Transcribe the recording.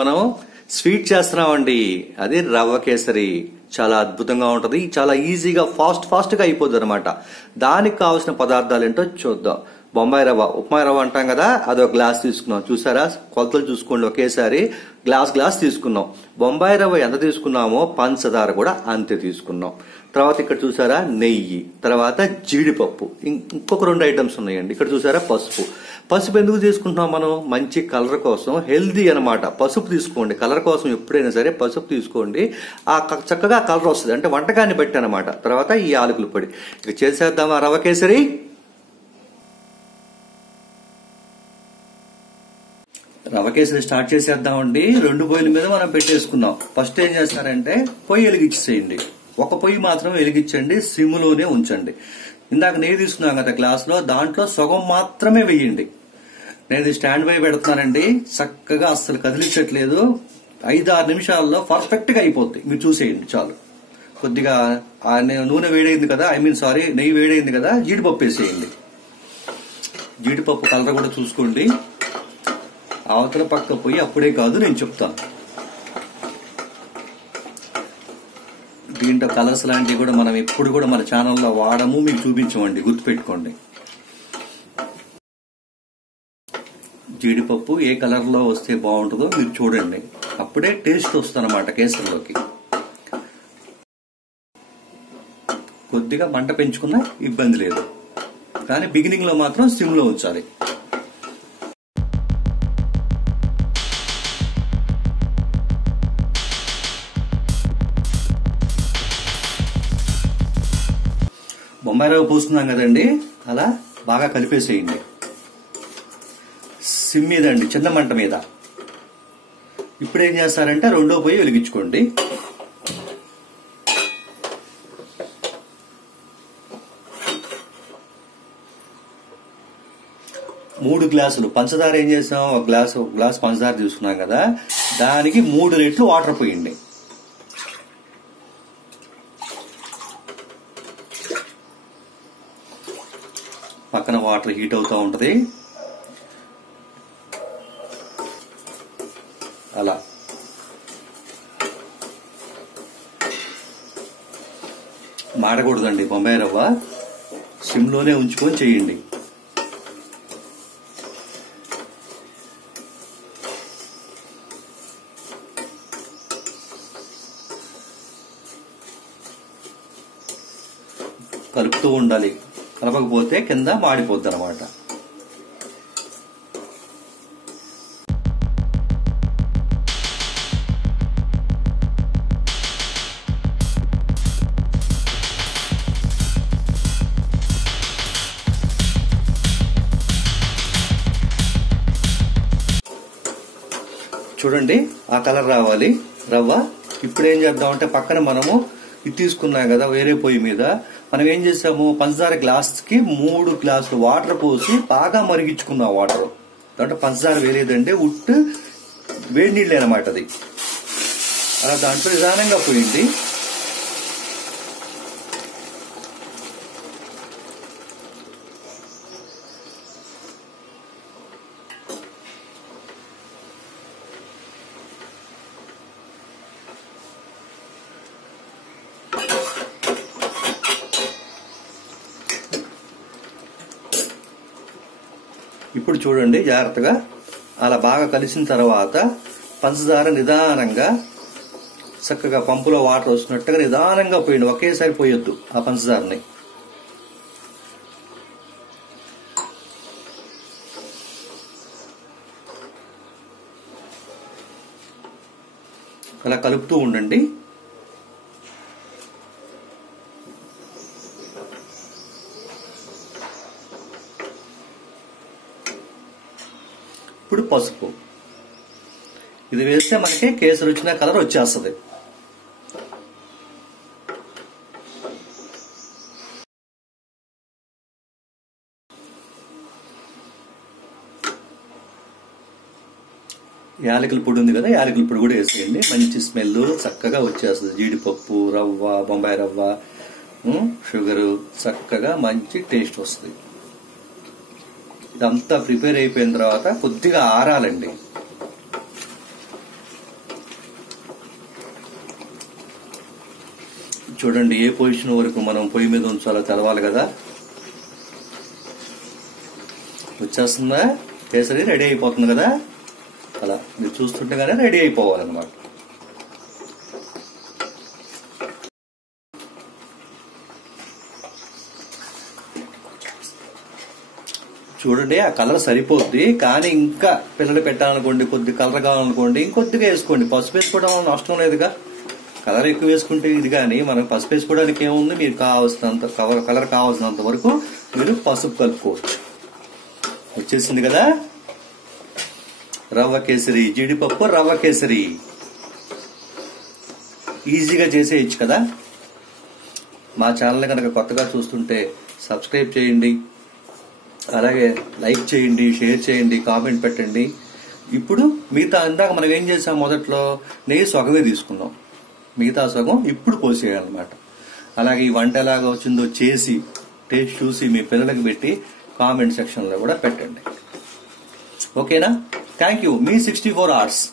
మనం స్వీట్ చేస్తున్నామండి. అది రవ్వ కేసరి. చాలా అద్భుతంగా ఉంటుంది. చాలా ఈజీగా ఫాస్ట్ ఫాస్ట్గా అయిపోద్ది అనమాట దానికి కావాల్సిన పదార్థాలు ఏంటో చూద్దాం. బొంబాయి రవ్వ ఉప్మా రవ్వ అంటాం కదా అదో గ్లాస్ తీసుకున్నాం. చూసారా? కొలతలు చూసుకోండి ఒకేసారి. గ్లాస్ గ్లాస్ తీసుకున్నాం. బొంబాయి రవ్వ ఎంత తీసుకున్నామో పంచదార కూడా అంతే తీసుకున్నాం. తర్వాత ఇక్కడ చూసారా? నెయ్యి తర్వాత జీడిపప్పు. ఇంకొక రెండు ఐటమ్స్ ఉన్నాయండి. ఇక్కడ చూసారా? పసుపు. పసుపు ఎందుకు తీసుకుంటున్నాం మనం? మంచి కలర్ కోసం హెల్దీ అనమాట పసుపు తీసుకోండి. కలర్ కోసం ఎప్పుడైనా సరే పసుపు తీసుకోండి. ఆ చక్కగా కలర్ వస్తుంది. అంటే వంటకాన్ని బట్టి అనమాట తర్వాత ఈ ఆలుకుల పొడి. ఇక చేసేద్దామా రవ్వ కేసరి. రవ కేసులు స్టార్ట్ చేసేద్దామండి. రెండు పొయ్యిల మీద మనం పెట్టేసుకున్నాం ఫస్ట్ ఏం చేస్తారంటే పొయ్యి వెలిగించేయండి ఒక పొయ్యి మాత్రం వెలిగించండి సిమ్లోనే ఉంచండి. ఇందాక నెయ్యి తీసుకున్నాం కదా గ్లాస్లో దాంట్లో సగం మాత్రమే వేయండి. నేను ఇది స్టాండ్ బై పెడుతున్నానండి. చక్కగా అస్సలు కదిలించట్లేదు. ఐదు ఆరు నిమిషాల్లో పర్ఫెక్ట్గా అయిపోద్ది. మీరు చూసేయండి చాలు. కొద్దిగా నూనె వేడైంది కదా ఐ మీన్ సారీ నెయ్యి వేడైంది కదా జీడిపప్పు వేసేయండి. జీడిపప్పు కలర్ కూడా చూసుకోండి. అవతల పక్క పోయి అప్పుడే కాదు నేను చెప్తాను దీంట్లో కలర్స్ లాంటివి కూడా మనం ఎప్పుడు కూడా మన ఛానల్లో వాడము మీకు చూపించమండి గుర్తుపెట్టుకోండి. జీడిపప్పు ఏ కలర్లో వస్తే బాగుంటుందో మీరు చూడండి. అప్పుడే టేస్ట్ వస్తుందన్నమాట కేసరిలోకి. కొద్దిగా మంట పెంచుకున్నా ఇబ్బంది లేదు. కానీ బిగినింగ్లో మాత్రం సిమ్లో ఉంచాలి. అంబారావు రవ్వ కదండి అలా బాగా కలిపేసేయండి. సిమ్ మీద అండి చిన్న మంట మీద. ఇప్పుడు ఏం చేస్తారంటే రెండో పొయ్యి వెలిగించుకోండి. మూడు గ్లాసులు పంచదార ఏం చేసాం? ఒక గ్లాస్ ఒక గ్లాస్ పంచదార తీసుకున్నాం కదా దానికి మూడు రెట్లు వాటర్ పోయండి. పక్కన వాటర్ హీట్ అవుతూ ఉంటుంది. అలా. మాడకూడదండి బొంబాయి రవ్వ. సిమ్లోనే ఉంచుకొని చేయండి. కలుపుతూ ఉండాలి. కలపకపోతే కింద మాడిపోద్ది అనమాట చూడండి ఆ కలర్ రావాలి. రవ్వ ఇప్పుడు ఏం చేద్దామంటే పక్కన మనము ఇది తీసుకున్నాం కదా వేరే పొయ్యి మీద. మనం ఏం చేసాము పంచదార గ్లాస్కి మూడు గ్లాసులు వాటర్ పోసి బాగా మరిగించుకున్నాం వాటర్. దాంట్లో పంచదార వేరేదంటే ఉట్టు వేడి నీళ్ళు అనమాట అది. అలా దాంట్లో నిదానంగా పోయింది. ఇప్పుడు చూడండి జాగ్రత్తగా. అలా బాగా కలిసిన తర్వాత పంచదార నిదానంగా చక్కగా పంపులో వాటర్ వస్తున్నట్టుగా నిదానంగా పోయండి. ఒకేసారి పోయొద్దు ఆ పంచదారని. అలా కలుపుతూ ఉండండి. ఇప్పుడు పసుపు. ఇది వేస్తే మనకి కేసరి వచ్చిన కలర్ వచ్చేస్తుంది. యాలకుల పొడి ఉంది కదా యాలకుల పొడి కూడా వేసేయండి. మంచి స్మెల్ చక్కగా వచ్చేస్తుంది. జీడిపప్పు రవ్వ బొంబాయి రవ్వ షుగరు చక్కగా మంచి టేస్ట్ వస్తుంది. ఇదంతా ప్రిపేర్ అయిపోయిన తర్వాత కొద్దిగా ఆరాలండి. చూడండి ఏ పొజిషన్ వరకు మనం పొయ్యి మీద ఉంచాలో తెలవాలి కదా. వచ్చేస్తుందా? కేసరి రెడీ అయిపోతుంది కదా? అలా మీరు చూస్తుండగానే రెడీ అయిపోవాలన్నమాట. చూడండి ఆ కలర్ సరిపోద్ది. కానీ ఇంకా పిల్లలు పెట్టాలనుకోండి కొద్ది కలర్ కావాలనుకోండి ఇంకొద్దిగా వేసుకోండి. పసుపు వేసుకోవడం వల్ల నష్టం లేదుగా. కలర్ ఎక్కువ వేసుకుంటే ఇది కానీ మనం పసుపు వేసుకోవడానికి ఏముంది? మీరు కావాల్సినంత కవర్ కలర్ కావాల్సినంత వరకు మీరు పసుపు కలుపుకోవచ్చు. వచ్చేసింది కదా? రవ్వ కేసరి జీడిపప్పు రవ్వ కేసరి. ఈజీగా చేసేయచ్చు కదా? మా ఛానల్ కనుక కొత్తగా చూస్తుంటే సబ్స్క్రైబ్ చేయండి. అలాగే లైక్ చేయండి షేర్ చేయండి కామెంట్ పెట్టండి. ఇప్పుడు మిగతా ఇందాక మనం ఏం చేసాం మొదట్లో? నెయ్యి సగమే తీసుకున్నాం. మిగతా సగం ఇప్పుడు పోసేయాలన్నమాట. అలాగే ఈ వంట ఎలాగా వచ్చిందో చేసి టేస్ట్ చూసి మీ పిల్లలకు పెట్టి కామెంట్ సెక్షన్లో కూడా పెట్టండి. ఓకేనా? Thank you. Me sixty four hours.